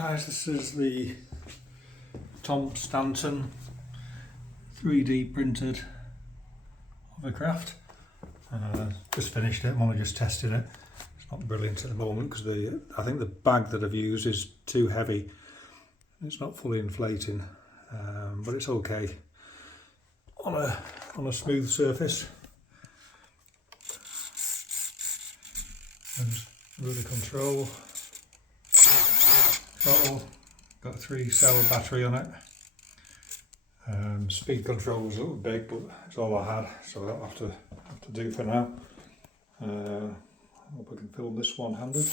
Guys, this is the Stanton 3D printed hovercraft. Just finished it, I'm only just testing it. It's not brilliant at the moment because I think the bag that I've used is too heavy. It's not fully inflating, but it's okay on a smooth surface. And rudder control. Throttle, got a 3-cell battery on it. Speed control was a little big, but it's all I had, so that'll have to do for now. Hope I can film this one-handed.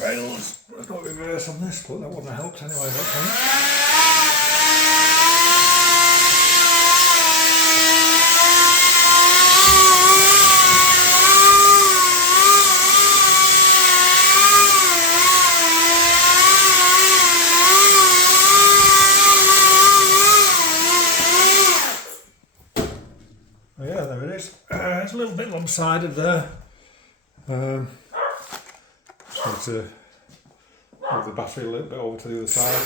Rails. There's no reverse on this, but that wouldn't have helped anyway, I don't think. Oh yeah, there it is. It's a little bit lopsided there. Just need to move the battery a little bit over to the other side.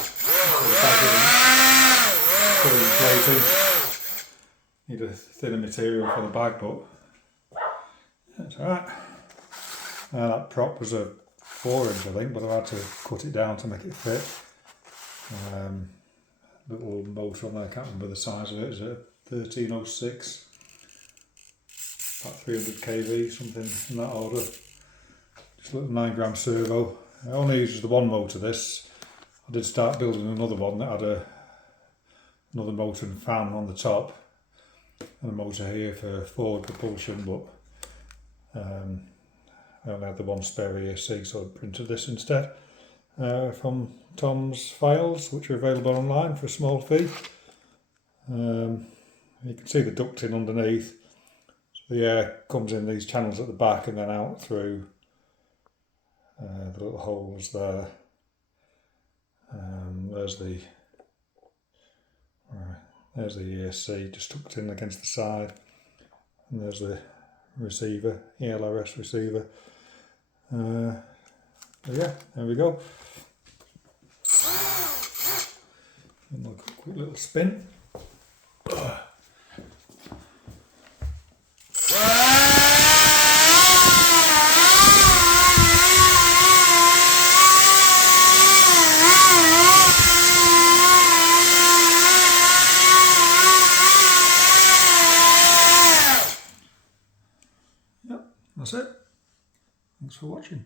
Fully inflated. Need a thinner material for the bag, but that's alright. That prop was a 4-inch, I think, but I had to cut it down to make it fit. Little motor on there, I can't remember the size of it. Is it a 1306? About 300 kV, something in that order. Just a little 9-gram servo. I only used the one motor this. I did start building another one that had another motor and fan on the top and a motor here for forward propulsion, but I only had the one spare ESC, so I printed this instead from Tom's files, which are available online for a small fee. You can see the ducting underneath. So the air comes in these channels at the back and then out through the little holes there. There's the ESC just tucked in against the side, and there's the receiver, ELRS receiver. Yeah, there we go. And look, a quick little spin. That's it. Thanks for watching.